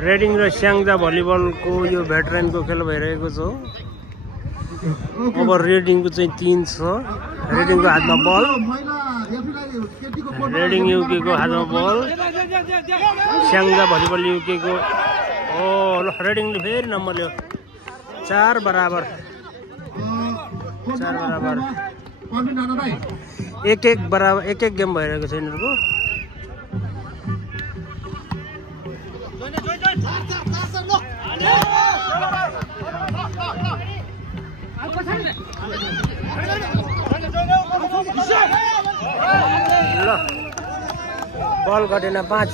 Reading र स्याङ्जा भलिबलको यो भेटरेनको खेल भइरहेको छ। अब रेडिङको चाहिँ 3 छ। रेडिङको हातमा बल, रेडिङ युकेको हातमा बल, स्याङ्जा भलिबल युकेको। ओ ल रेडिङले फेरि नम्बर ल्यायो। 4 बराबर 1-1 बराबर 1-1 गेम भइरहेको छ यिनीहरूको। ल बल घटेन 5।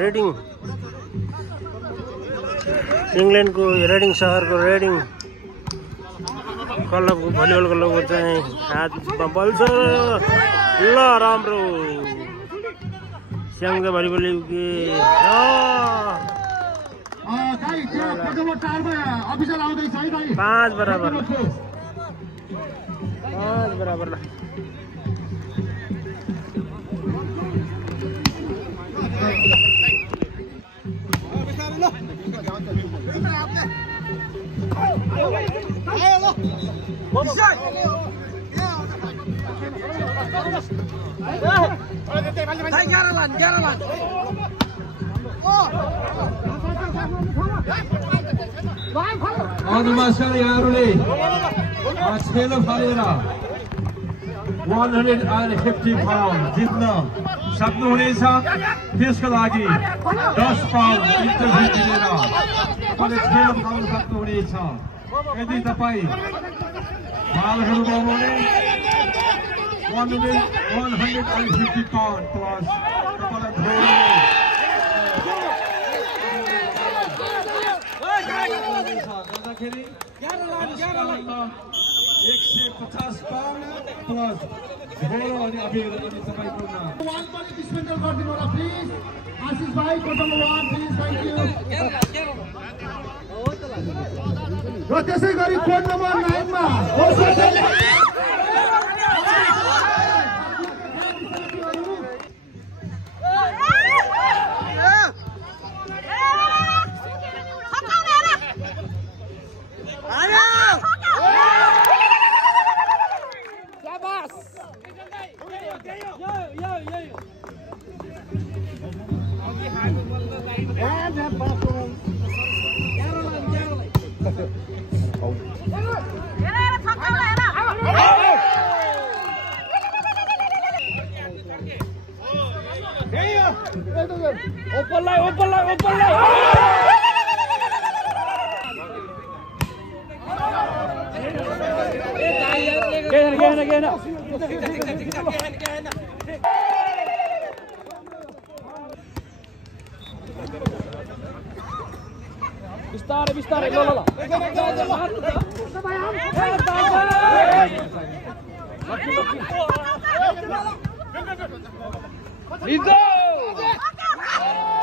रेडिङ इङ्ल्यान्डको रेडिङ सहरको रेडिङ क्लबको भलिबल क्लबको चाहिँ हातमा बल छ। ल राम्रो स्याङ्जा भलिबल युके 5 बराबर 5 बराबर। ल नमस्कार यहाँहरूले खेल फालेर 150 पाउन्ड जित्न सक्नुहुनेछ। त्यसको लागि 10 पाउन्ड इन्टरभ्यू दिएर खेल फाल्न सक्नुहुनेछ। यदि तपाईँ बालहरू बनाउने 150 पाउन्ड प्लस गर्दाखेरि 150 पाउन्ड प्लस घोडो अनि अबिर अनि तपाईँको वान पनि डिस्पेन्सर गरिदिनु होला प्लिज। आशिष भाइ टोटल 1 प्लिज थ्यांक यू। र त्यसै गरी कोड नम्बर 9 मा बिस्तारै ल ल ल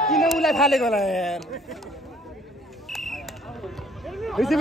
किन उलाई फालेको होला यार। रिसिभ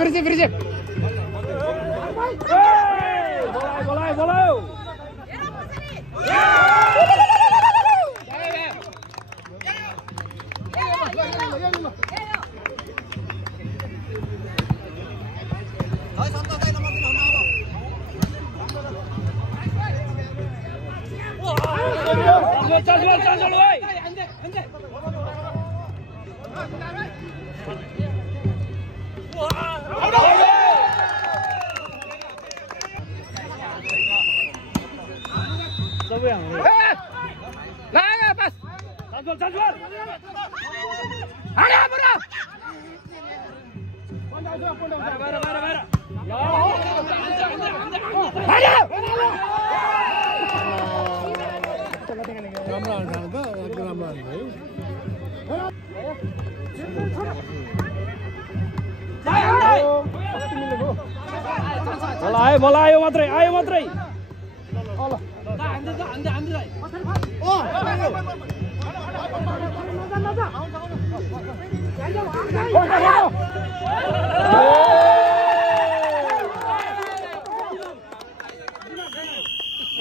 बोलायो आयो मात्रै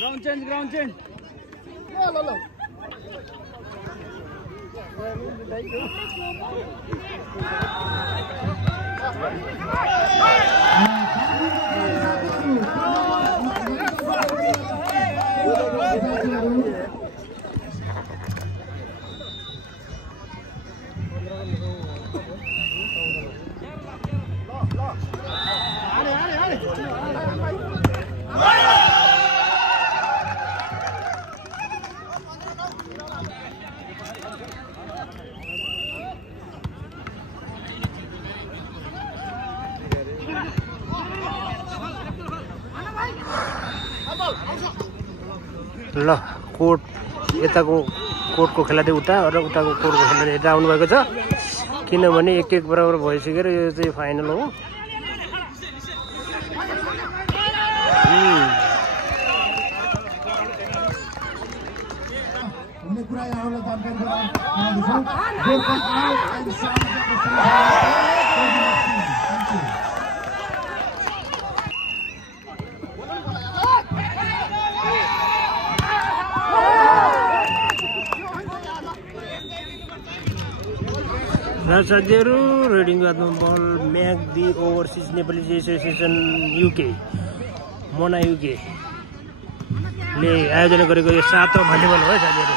Ground change, ground change. ल कोर्ट यताको कोर्टको खेलाडी उता र उताको कोर्टको खेलाडी यता आउनुभएको छ किनभने एक बराबर भइसक्यो र यो चाहिँ फाइनल हो। साथीहरू रेडिङ गर्नु बल म्याक the overseas Nepali association UK मोना युके ले आयोजना गरेको यो 7औं भलिबल हो साथीहरू।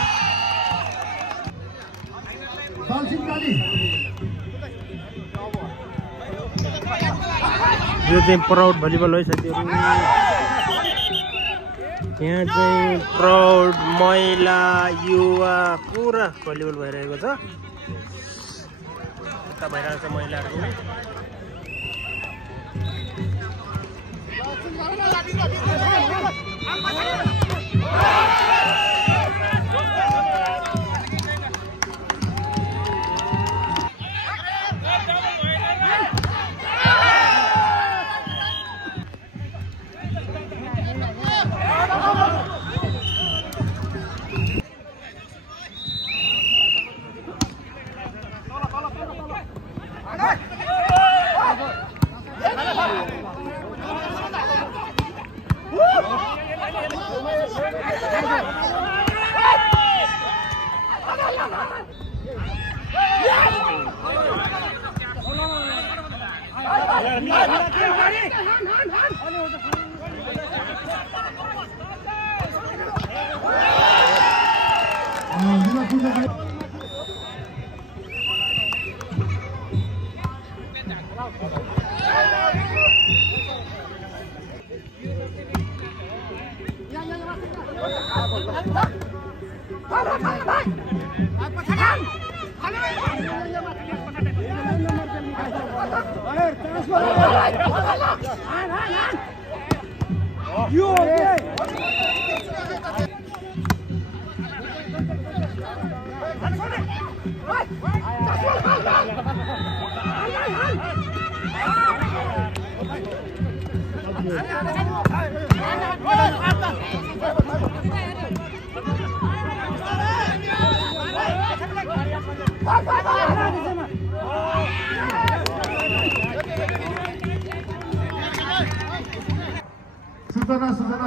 यो चाहिँ प्राउड भलिबल हो साथीहरू। यहाँ चाहिँ प्राउड महिला युवा पुरा भलिबल भइरहेको छ। भइरहेको छ महिलाहरूको।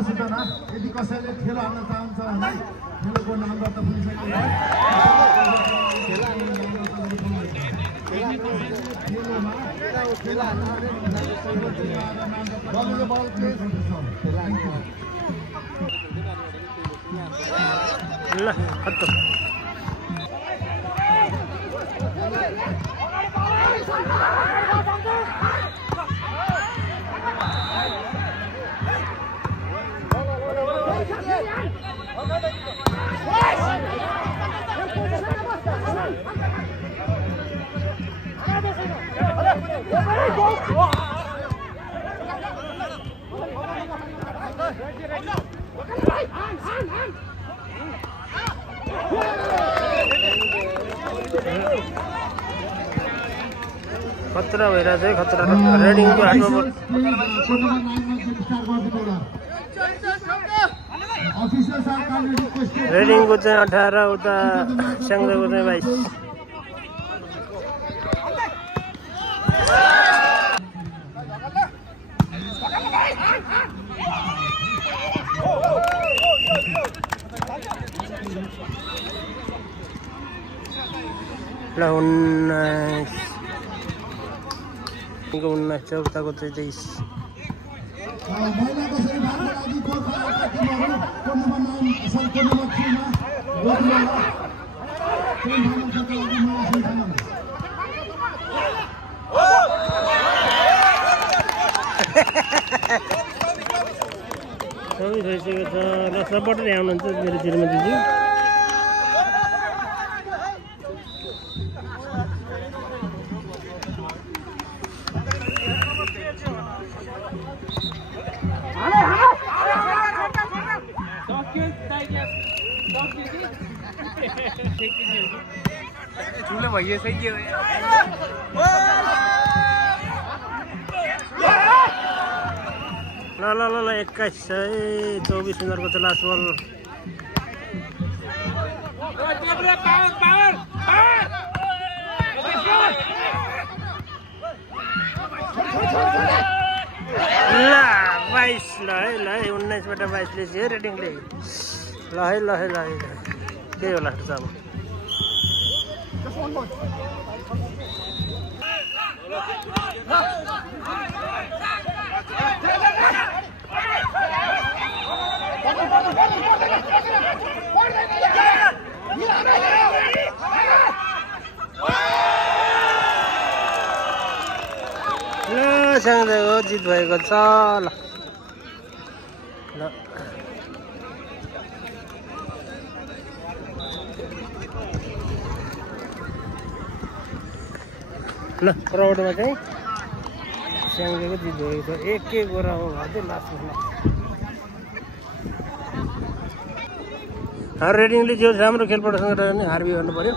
सूचना यदि कसैले खेल हाल्न चाहन्छ भने खेलको नामबाट पुगिसकेको खतरा भइरहेछ है खतरा रेडिङको हातमा रेडिङको चाहिँ 18 उता स्याङ्जाको चाहिँ 22 Oh! ल 19 चौथाको 23 महिलाको सेमिफाइनलको लागि गोर्खाका टिमहरू code number 9 sorry code number 3 मा सेमिफाइनल खेल्नको लागि महिला सेमिफाइनल सबै भइसकेको छ ल सपोर्ट नै आउनुहुन्छ मेरो श्रीमतीज्यू ठुलो भइयो सही के ल ल ल ल 2124 मिनटको छ लास्ट बल ल 22 ल है 19 बाट 22 ले चाहिँ रेटिङले ल है के होला अब ल सँगैको जित भएको छ ल ल राउन्डमा चाहिँ सँगैको जित भएको छ एक गोरा हो अझै लास्टमा रेटिङले जो राम्रो खेल प्रदर्शन गरेर नि हार भी गर्नु पर्यो।